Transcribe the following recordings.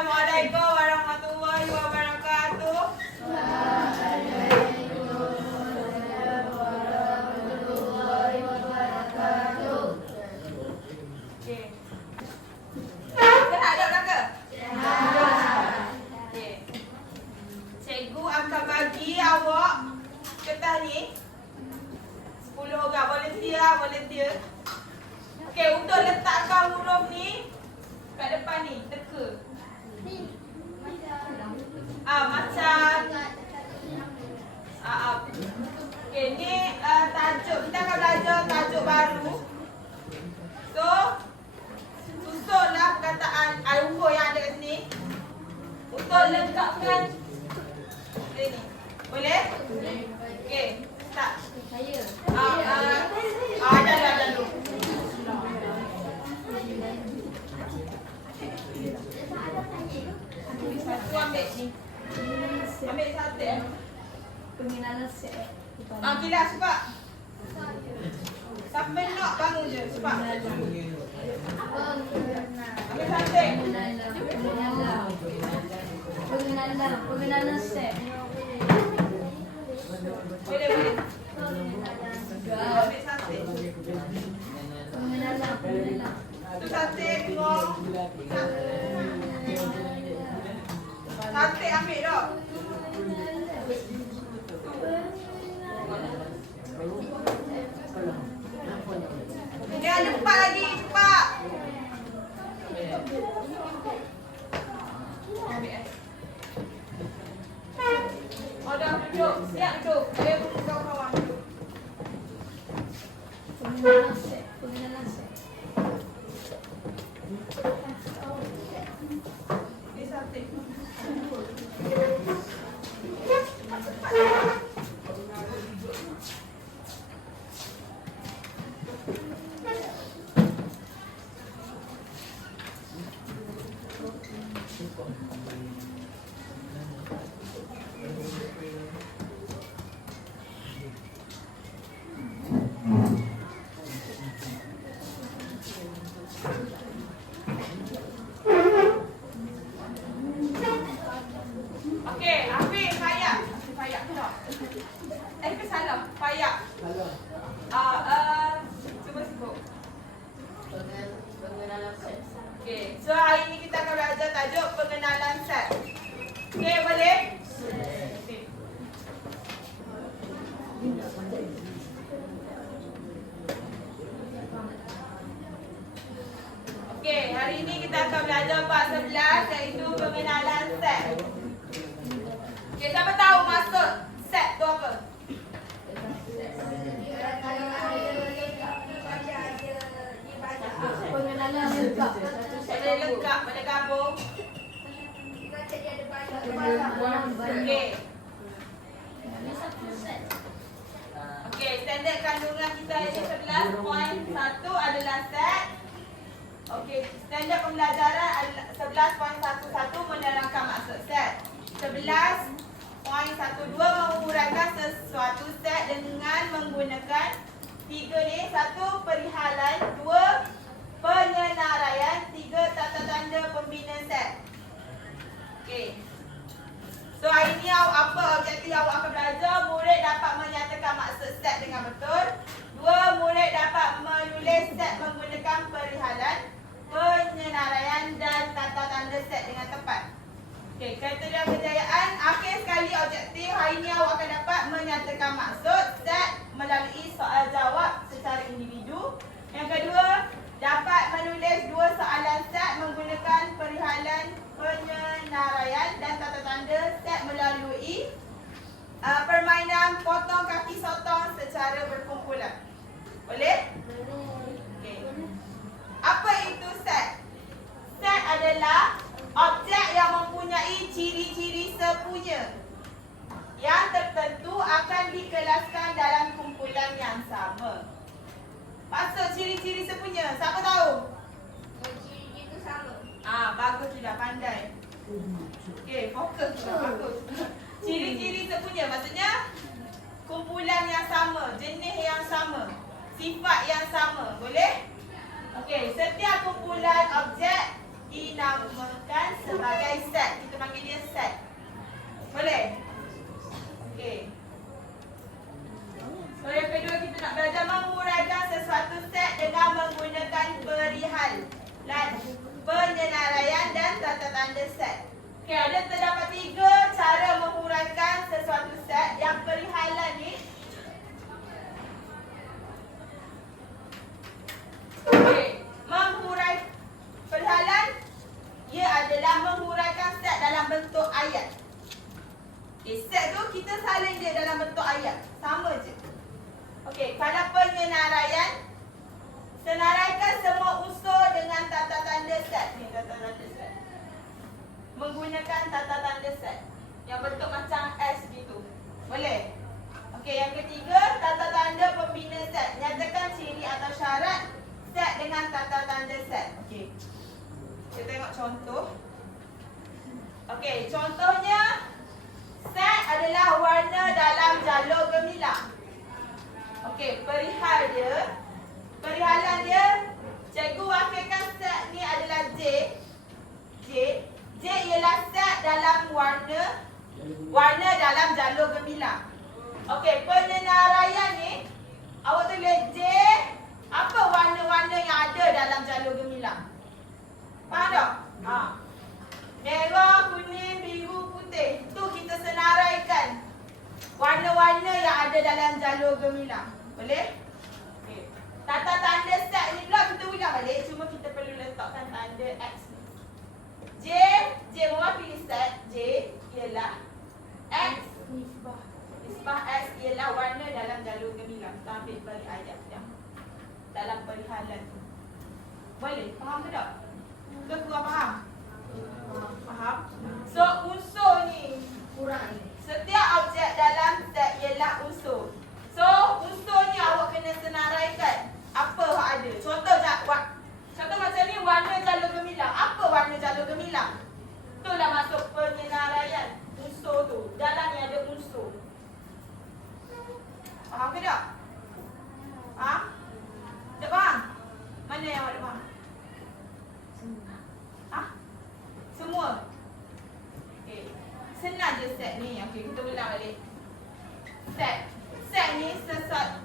Assalamualaikum warahmatullahi wabarakatuh. Okey. Sehat tak belaka? Sehat. Okey. Cikgu akan bagi awak kertas ni 10 orang volunteer. Okey, untuk letakkan huruf ni kat depan ni, teka. Macam okey, ni tajuk. Kita akan belajar tajuk baru. So, susunlah perkataan huruf yang ada kat sini untuk lengkapkan ini. Boleh? Okey, start. Saya. Dah dulu. Satu ambil ni. Ambil satu. Pengenalan set. Gila cepat. Sampai nak bangun je cepat. Ambil satu. Pengenalan set. Boleh. Ambil satu. Pengenalan. Tu satu tengok. Satu ambil dah. Dia ada 4 lagi, cepat. Oh dah duduk, siap duduk. Saya buku kawan-kawan duduk. Pengenalan set. Dia satu. Okey, Hafiz Fayak. Fayak ke tak? Ke salah? Fayak. Cuba sebut. Pengenalan set. Okey, so hari ni kita akan belajar tajuk pengenalan set. Okey, boleh? Okey. Okey, hari ni kita akan belajar bab 11 iaitu pengenalan set. Okey, siapa tahu maksud set tu apa? Pengenalan lengkap. Boleh lengkap, boleh gabung. Okey. Okey, standard kandungan kita ini 11.1 adalah set. Okey, standard pembelajaran adalah 11.11 menerangkan maksud set. 11.12 menguraikan sesuatu set dengan menggunakan 3 ni, 1 perihalan, 2 penyenaraian, 3 tata tanda pembina set. Okey. So hari ni apa objektif awak akan belajar? Murid dapat menyatakan maksud set dengan betul. 2, murid dapat menulis set menggunakan perihalan, penyenaraian dan tata tanda set dengan tepat. Okey, kriteria kejayaan. Akhir sekali objektif hari ni awak akan dapat menyatakan maksud set melalui soal jawab secara individu. Yang kedua, dapat menulis 2 soalan set menggunakan perihalan, penyenaraian dan tata tanda set melalui permainan potong kaki sotong secara berkumpulan. Boleh? Okey. Apa itu set? Set adalah objek yang mempunyai ciri-ciri sepunya yang tertentu akan dikelaskan dalam kumpulan yang sama. Maksud ciri-ciri sepunya, siapa tahu? Ciri itu sama. Bagus sudah, pandai. Okey, fokus sudah, bagus. Ciri-ciri sepunya maksudnya kumpulan yang sama, jenis yang sama, sifat yang sama. Boleh? Okey, setiap kumpulan objek dinamakan sebagai set. Kita panggil dia set. Boleh? Okey. So yang kedua kita nak belajar menguraikan sesuatu set dengan menggunakan perihalan, penyenaraian dan tata tanda set. Okey, ada terdapat 3 cara menguraikan sesuatu set. Yang perihalan ni, okey, menghurai perihalan ia adalah menghuraikan set dalam bentuk ayat. Okey, set tu kita salin dia dalam bentuk ayat. Sama je. Okey, kalau penyenaraian, senaraikan semua unsur dengan tata tanda set. Ni tata tanda set. Menggunakan tata tanda set yang bentuk macam S gitu. Boleh? Okey, yang ketiga, tata tanda pembina set. Nyatakan ciri atau syarat set dengan tata tanda set. Okey. Kita tengok contoh. Okey, contohnya set adalah warna dalam jalur gemilang. Okey, perihalan dia, cikgu wakilkan set ni adalah J. J ialah set dalam warna dalam jalur gemilang. Okey, penyenaraian ni awak tulis J, apa warna-warna yang ada dalam jalur gemilang? Faham tak? Merah, kuning, biru, putih. Tu kita senaraikan warna-warna yang ada dalam jalur gemilang. Boleh? Okey. Tata tanda set ni pula kita ulang balik, cuma kita perlu letakkan tanda X ni. J mewakili set. J ialah X nisbah X ialah warna dalam jalur gemilang. Kita ambil balik ayat yang dalam perihalan tu. Boleh? Faham ke tak? Ke kurang faham? Faham? So unsur ni kurang. Setiap objek dalam set ialah unsur. So unsur ni awak kena senaraikan apa yang ada. Contoh macam ni, warna jalur gemilang. Apa warna jalur gemilang? Itulah masuk penyenaraian. Unsur tu. Dalam ni ada unsur. Faham ke tak? Faham? Tak faham? Mana yang awak tak faham? Semua? Okay. Senang je set ni. Okay, kita ulang balik. Set ni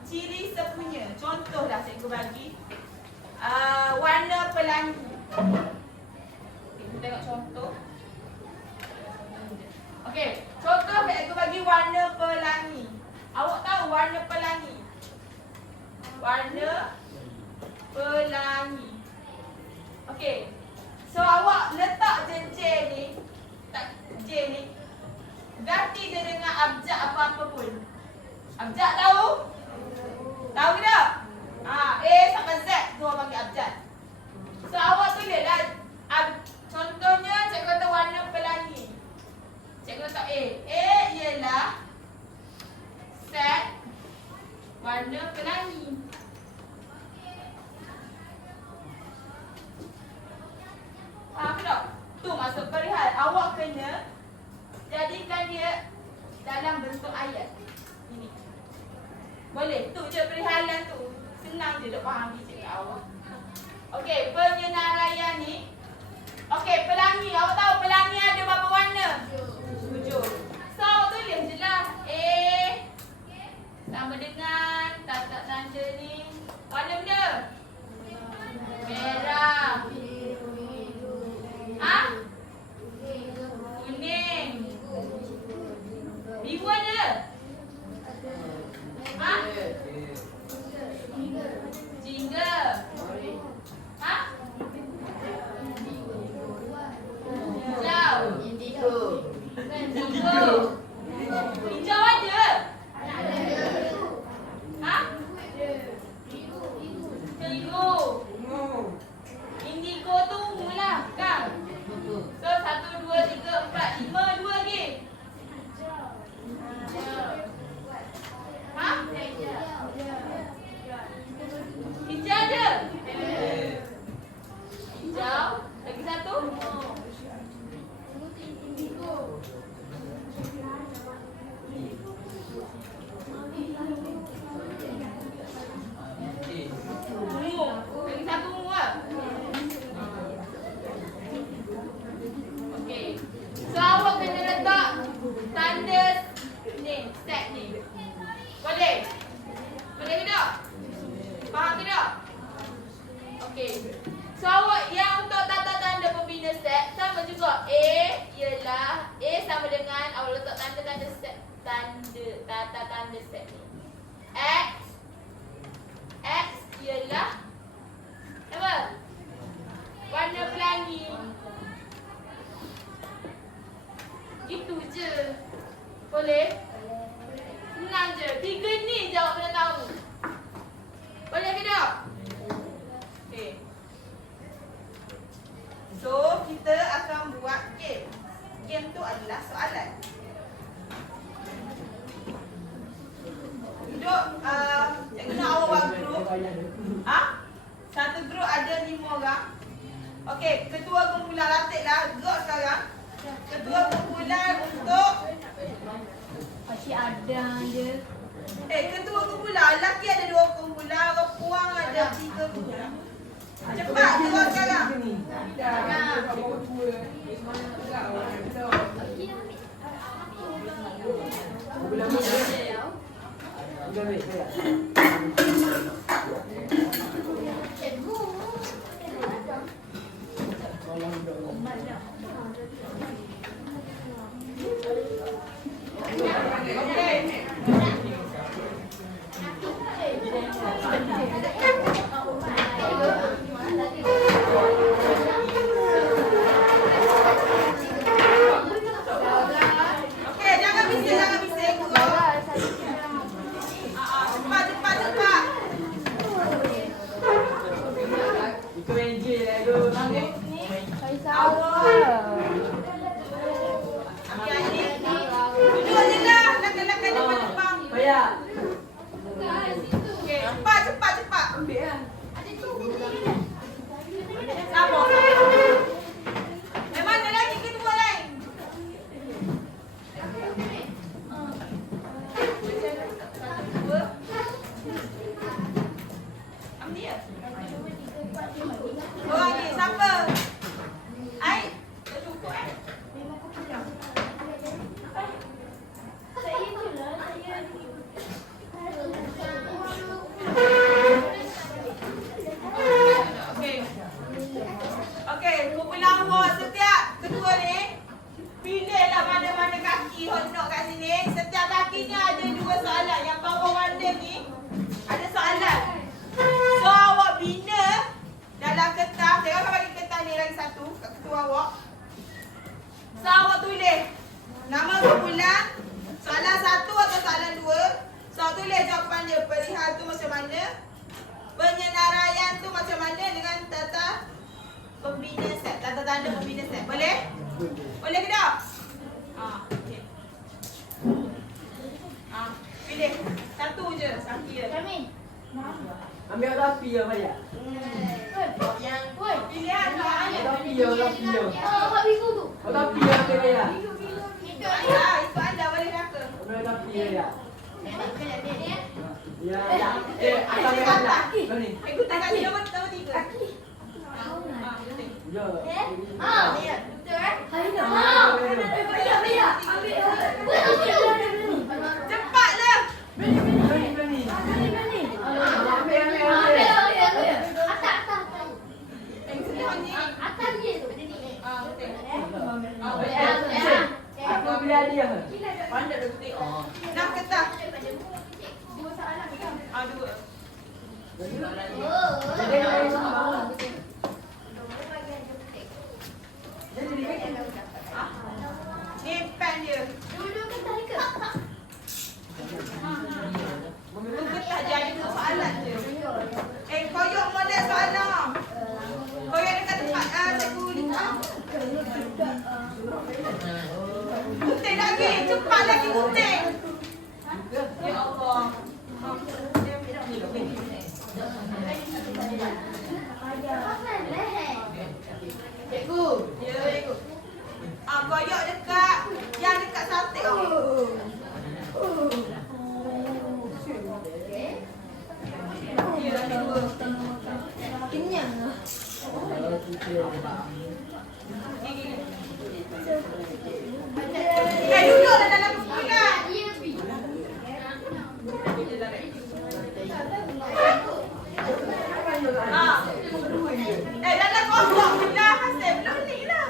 ciri sepunya. Contoh dah cikgu bagi. Warna pelangi. Okay, kita tengok contoh. Okay, contoh cikgu bagi warna pelangi. Awak tahu warna pelangi? Warna pelangi. Okay. So awak letak je J ni. Ganti je dengan abjad apa-apa pun. Abjad tahu? Tahu ke tak? A sampai Z tu orang panggil abjad. So awak tulislah contohnya cikgu kata warna pelangi. Cikgu letak A. A ialah set warna pelangi. Faham tak? Tu masuk perihal. Awak kena jadikan dia dalam bentuk ayat. Ini. Boleh? Tu je perihalan tu. Senang je duk faham ni cikgu awak. Okey, penyenaraian ni. Okey, pelangi. Awak tahu pelangi ada berapa warna? 7. So awak tulis je lah. A sama dengan tata tanda ni. Warna benda? Merah. Kuning. Biru ada? Jingga. sama juga. A ialah A sama dengan awak letak tanda-tanda set, tanda set ni. X ialah apa? Warna pelangi. Gitu je. Boleh? Senang je. 3 ni je awak kena tahu. Boleh ke tak? Okay. So, kita akan buat game. Game tu adalah soalan. Duduk, cikgu nak awak buat grup. Satu grup ada 5 orang. Okey, ketua kumpulan latihlah. Gerak sekarang. Ketua kumpulan untuk Masih ada je. ketua kumpulan. Lelaki ada 2 kumpulan, perempuan ada 3 kumpulan. Cepat, gerak sekarang. Koyok dekat yang dekat sate. Kenyang lah. Duduklah dalam kumpulan. Dalam kosong sudah. Hasil belum ni lah.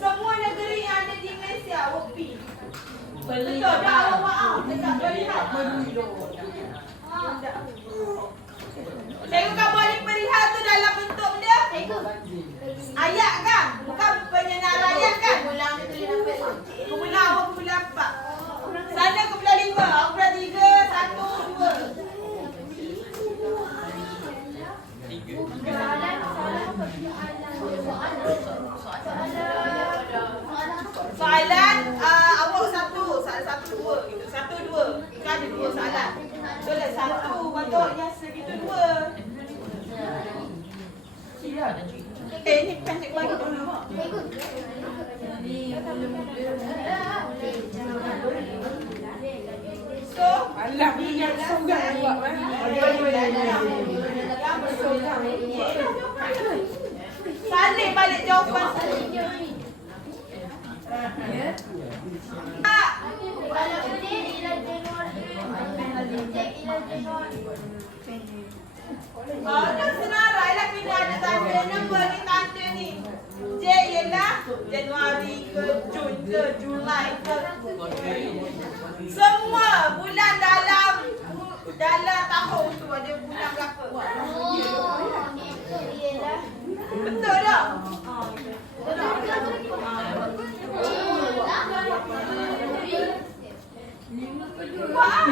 Semua negeri yang ada di Malaysia, Wopi. Betul dah awak dekat Perlihat. Cikgu kamu ada Perlihat tu dalam bentuk benda? Ayat kan? Bukan penyenaraian kan? Kumpulan awak kumpulan 4. Sana kumpulan 5, awak kumpulan 3, 1, 2. Soalan awak soalan 1, 2 gitu. 1, 2. Kan ada 2 soalan. Betul 1 patutnya segitu 2. Ni pendek lagi dulu. So, Alah, punya sorang buat kan? salin balik jawapan. Tak. Dah senarai lah kena ada tanda nombor ni, tanda ni. J ialah Januari ke Jun ke Julai ke. Semua bulan dalam tahun tu ada bulan berapa. Betul tak? Wah.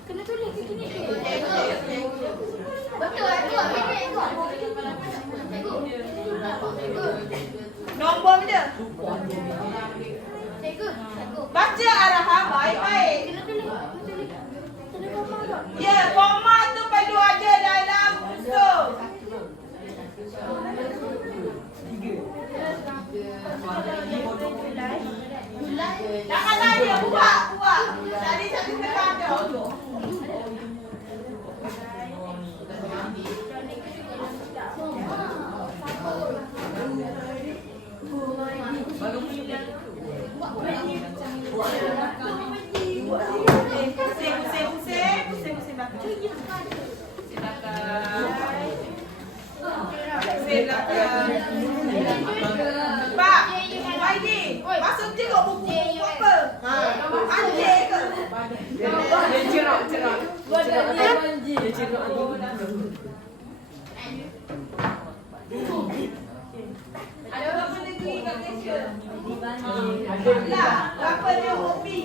Kena tulis ke sini. Nombor benda. Baca arahan baik-baik. Ya, koma tu perlu ada dalam usul. Jangan tanya, buat. Tadi satu tekan tu. Pusing belakang. Pak, Waidi, masuk tengok buku apa? Anjing ke? Dia cerak. Dia cerak. Ada berapa negeri kat Malaysia? Lah, berapa dia hobi?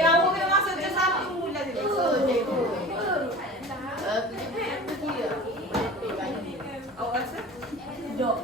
Awak kena masuk je satu mula je. Awak rasa? Dok.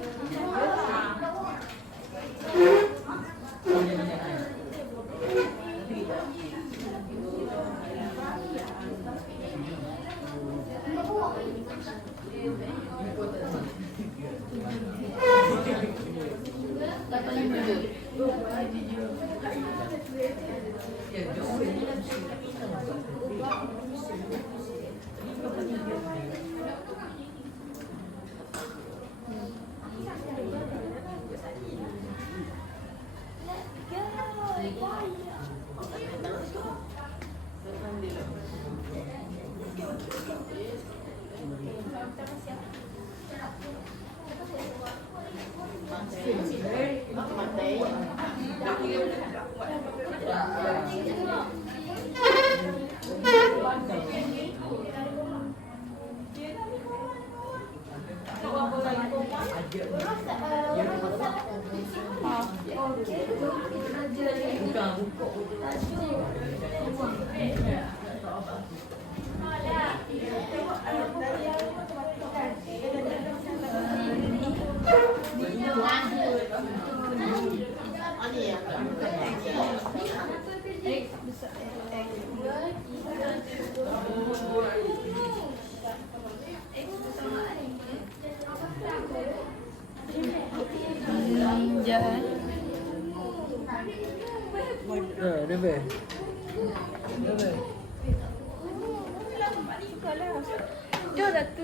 Dia ber. Dia ber. Dah lah tu.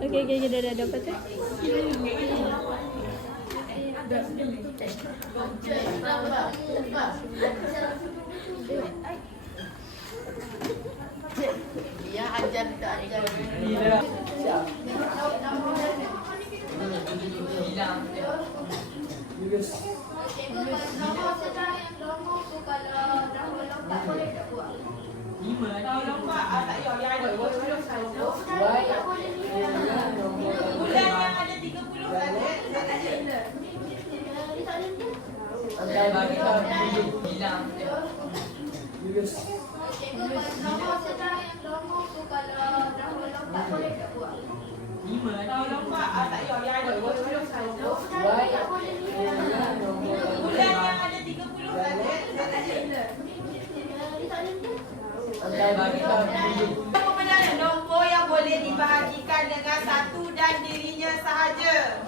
Okey, dah lepas tu. Ya, ajar. Bila. Siap. Yus. Tahu lompat, tak payah. Yang ada 20 saja. Baik. Bulan yang ada 30 saja. Tak ada. Angkai bagi tahu. Yus. Tahu lompat, tak payah. Yang ada 20 saja. Baik. Bulan yang ada 30 saja. Tak ada. Angkai bagi tahu. Pemenang nombor yang boleh dibahagikan dengan satu dan dirinya sahaja.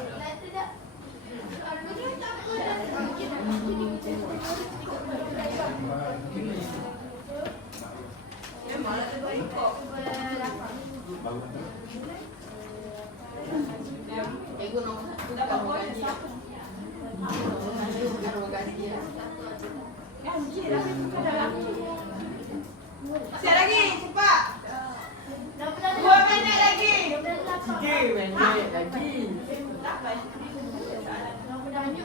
Dapat poin satu. Siap lagi, cepat. 2 minit lagi. 3 minit lagi.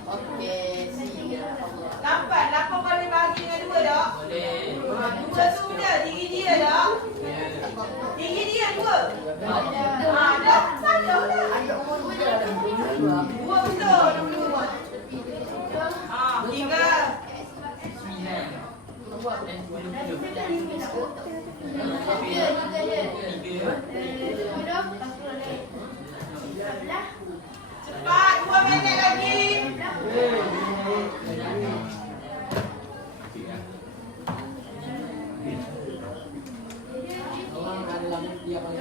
Okey, Dapat 8 boleh bagi dengan 2 tak? Dua sudah, tinggi dia tak? Tinggi dia 2. Dah salah dah. 2 betul. 3. Cepat, 2 minit lagi. Orang ada dalam dia paling.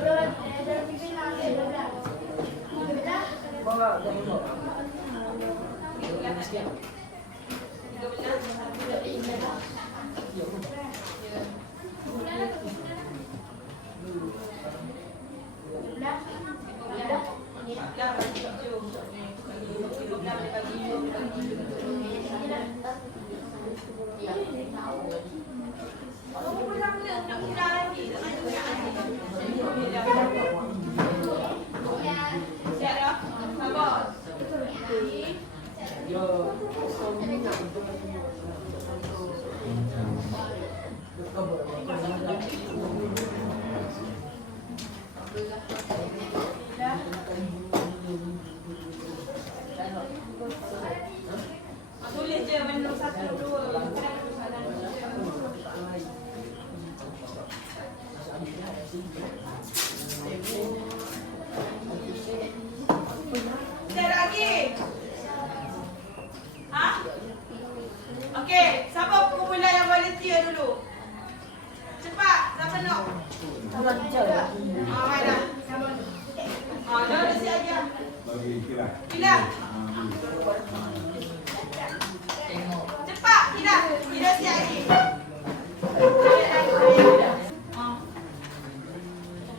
Bawa tengok. Sikit. Tulis je menu 1, 2. Sekali lagi. Ha? Okey, siapa pemula yang volunteer dulu? Cepat, siapa nak? Hai dah. Dah siap aja. Kila. Cepat, Kila. Kila siap lagi.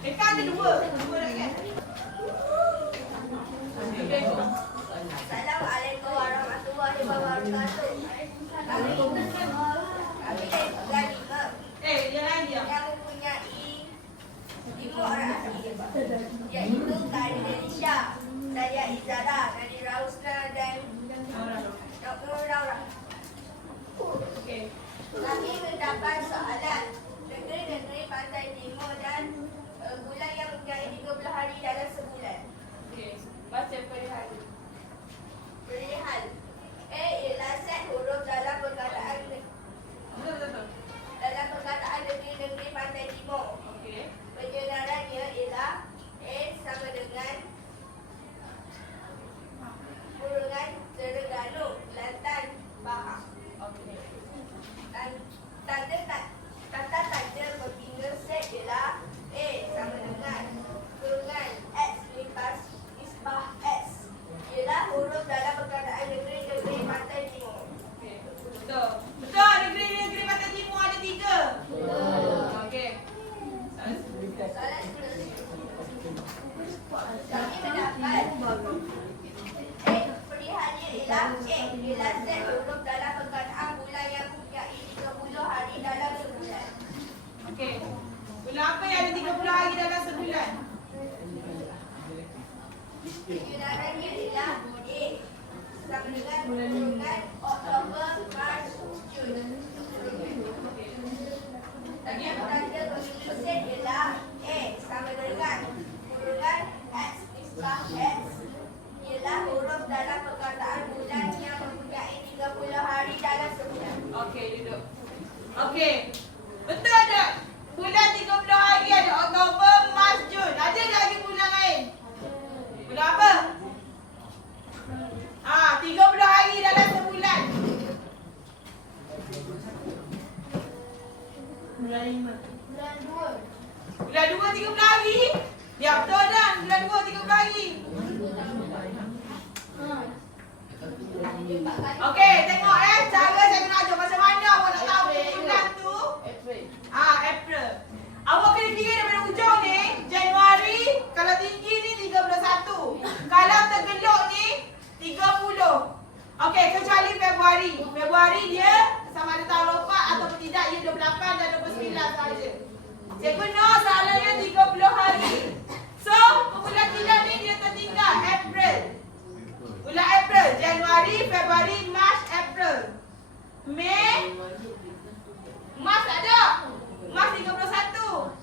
Dekat ada 2. 2 dah kan? Assalamualaikum warahmatullahi wabarakatuh. Kami dari Imam Dia lain dia. yang mempunyai 5 orang ahli, iaitu Kak Indonesia, saya Izara, Nadira Husna dan Dr. Laura. Okey. Kami mendapat soalan negeri-negeri pantai timur dan bulan yang mempunyai 30 hari dalam sebulan. Okey. Baca perihal. Perihal A ialah set huruf dalam perkataan Betul. dalam perkataan negeri-negeri pantai timur. Okey. Penyenarannya ialah A sama dengan ialah A. Ialah set huruf dalam perkataan bulan yang mempunyai 30 hari dalam sebulan. Okey. Bulan apa yang ada 30 hari dalam sebulan? Penyudarannya ialah A. Sama dengan kurungan Oktober, Mac, Jun. Dan yang tanda pemilihan set ialah A. Sama dengan kurungan X nisbah X. Ialah huruf dalam perkataan bulan yang mempunyai 30 hari dalam sebulan. Okey, duduk. Okey. Betul tak? Bulan 30 hari ada Oktober, Mac, Jun. Ada lagi bulan lain? Bulan apa? 30 hari dalam sebulan. Bulan 2. Bulan 2 30 hari? Ya betul dah. Bulan 2 30 hari. Okey, tengok cara saya nak ajar macam mana awak nak tahu bulan tu. April. Awak kena kira daripada ujung ni, Januari, kalau tinggi ni 31. Kalau tergeluk ni 30. Okey, kecuali Februari. Februari dia sama ada tahun lompat ataupun tidak, ia 28 dan 29 saja. Cikgu Noh soalannya 30 hari. So, bulan 3 ni dia tertinggal April. Bulan April, Januari, Februari, Mac, April. Mei, Mac tak ada. Mac 31.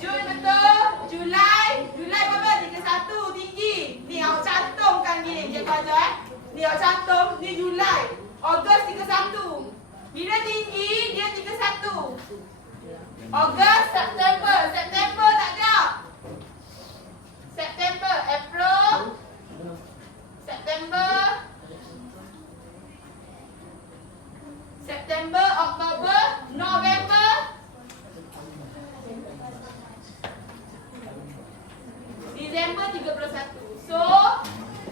Jun betul. Julai berapa? 31 tinggi. Ni awak cantumkan gini cikgu ajar Ni awak cantum, ni Julai. Ogos 31. Bila tinggi dia 31. Ogos, September tak ada. September, April, September, Oktober, November, Disember 31. So,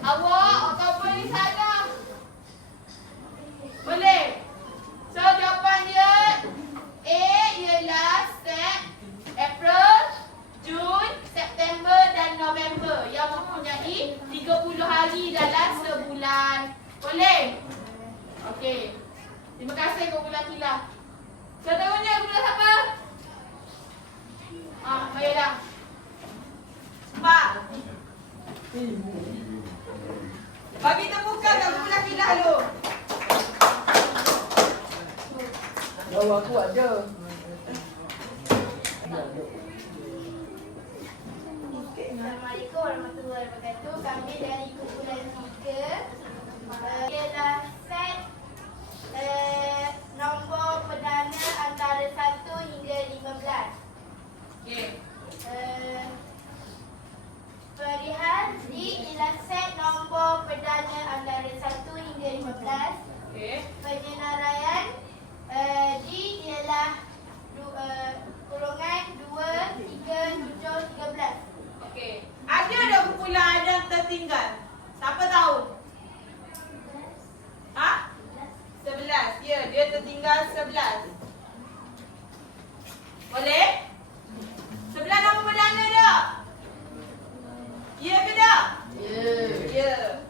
awak Oktober ni salah. Boleh? So, jawapan dia A ialah Sep, April, Jun, September dan November yang mempunyai 30 hari dalam sebulan. Boleh? Okey. Terima kasih kumpulan kilah. Seterusnya kumpulan siapa? Baiklah. Mak. Bagi tepukan kat kumpulan kilah dulu. Jauh aku ada. Assalamualaikum warahmatullahi wabarakatuh. Kami dari kumpulan 3 ialah set nombor perdana antara 1 hingga 15. Okey. Perihal D ialah set nombor perdana antara 1 hingga 15. Okey. Penyenaraian D ialah kurungan 2, 3, 7, 13. Okey. Ada dah kumpulan yang tertinggal? Siapa tahu? 11. Ya, dia tertinggal 11. Boleh? 11 nombor perdana tak? Ya ke tak? Ya.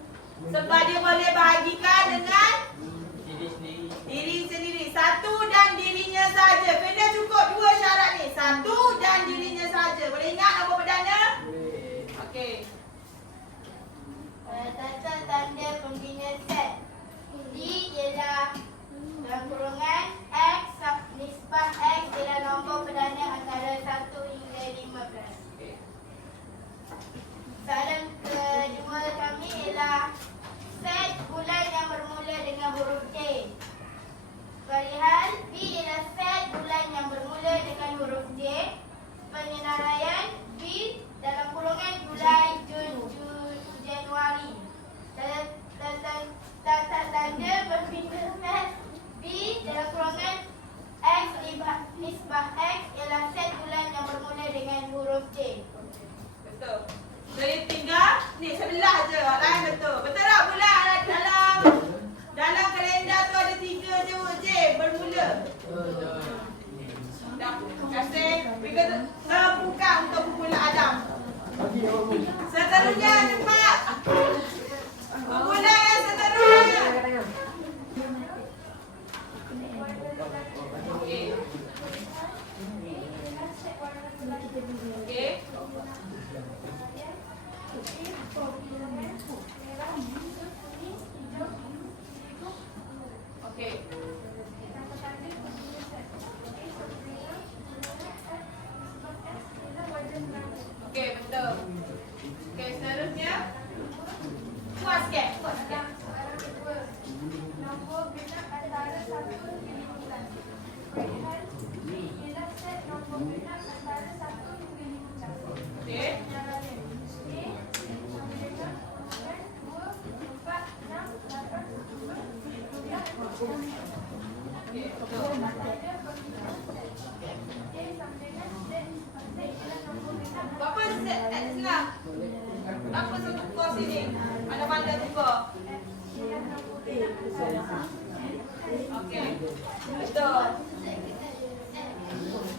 Sebab dia boleh bahagikan dengan diri sendiri. Satu dan dirinya saja. Kena cukup 2 syarat ni. Satu dan dirinya saja. Boleh ingat nombor perdana? Okey. Tata tanda pembina set. D ialah dalam kurungan X nisbah X ialah nombor perdana antara 1 hingga 15. Soalan kedua kami ialah set bulan yang bermula perbezaan antara 1 hingga 5 ucapan. Okey. Penjarahan A sama dengan 2, 4, 6, 8, 10, 12, 13. Okey, betul. Tanda pembinaan set. A sama dengan set. Set ialah nombor genap. Apa set X senang? Apa tukar sini? Mana-mana tukar. Ialah nombor genap. Okey. Betul.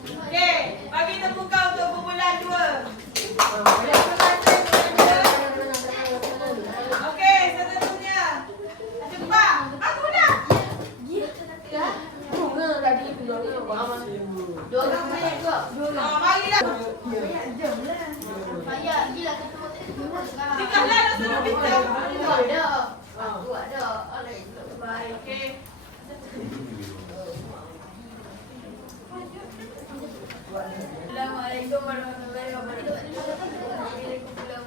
Okey, bagi tepukan untuk kumpulan 2. Terima kasih kepada. Okey, seterusnya. Cepat. Aku dah. Bunga tadi tu orang. Dua orang banyak juga. Marilah. Banyak gila ketua sekarang. Tinggallah nak suruh bintang. Aku ada. Aku ada. Baik. Okey. Assalamualaikum warahmatullahi wabarakatuh. Waalaikumsalam.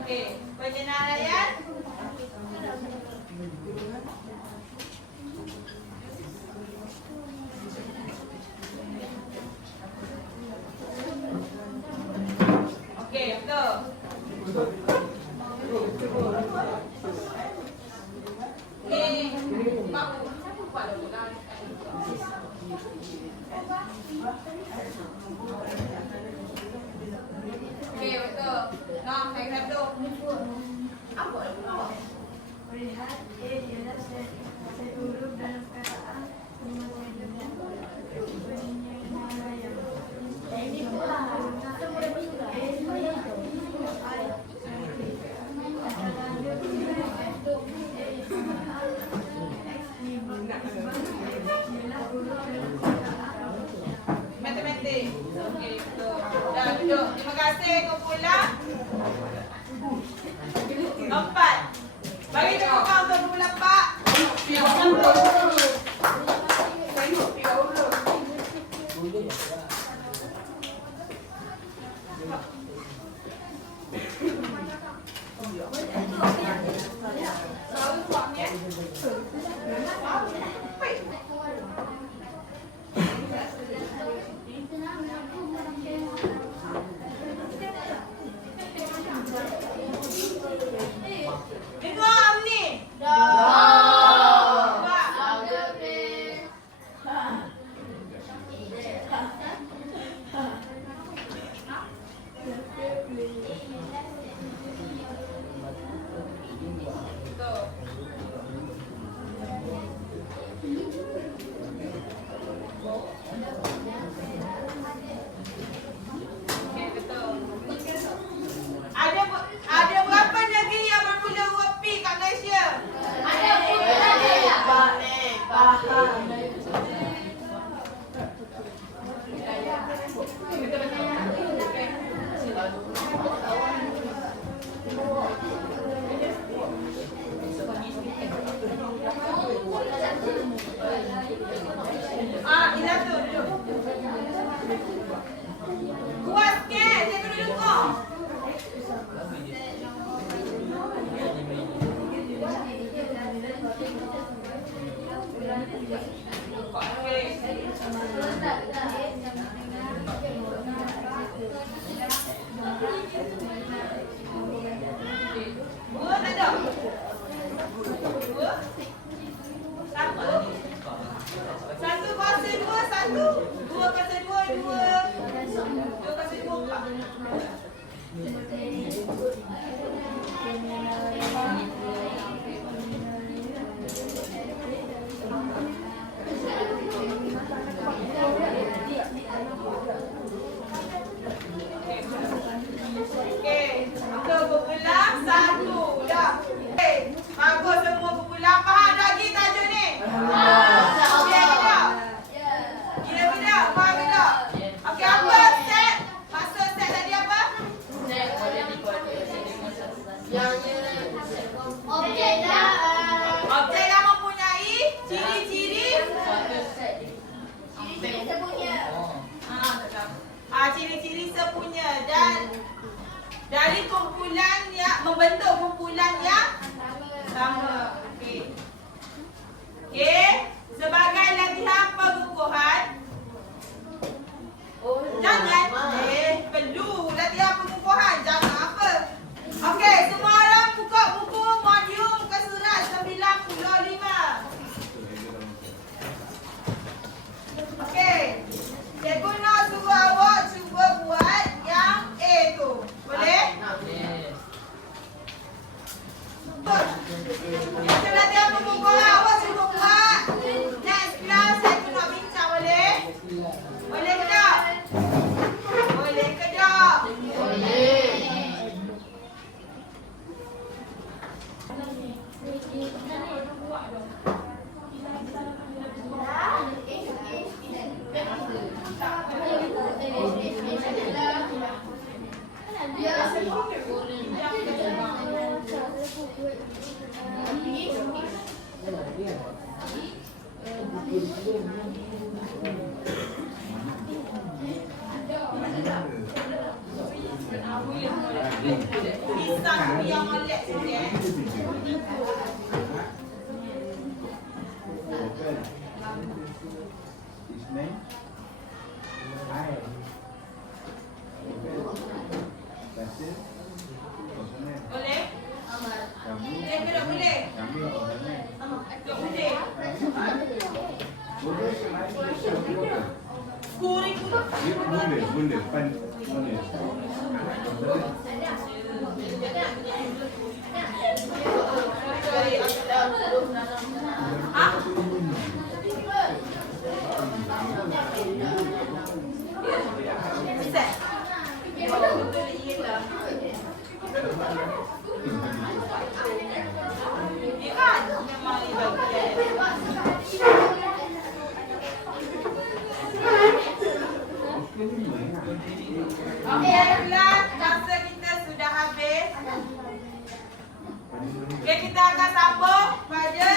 Okey, penyenaraian. Okey, betul. Ni, mak buat lah. Okey, betul. Nah, saya satu. Apa dah pula? Perlihat A ialah set huruf dalam perkataan 5 set dengan penyenaraian. Ini pula Matematik. Okey, betul. Dah duduk. Terima kasih kumpulan 4. Bagi tepukan untuk kumpulan 4. Selalu buatnya. Dengar Amni. Betul. Okey, betul. Ada berapa negeri yang bermula huruf P kat Malaysia? Ila tu duduk. Kuat sikit, saya kena dengar. Dua tak ada. Dua. Satu. Satu kuasa dua, satu. Dua kuasa dua, dua. Dua kuasa dua, empat. Pisang yang molek sikit. Boleh? Boleh ke tak boleh? Tak boleh. Kuring Boleh. Pan boleh. Ha? Set. Betul ingat lah. Ya kan? Memang ni bagian. Okey, anak-anak, masa kita sudah habis. Okey, kita akan sambung pada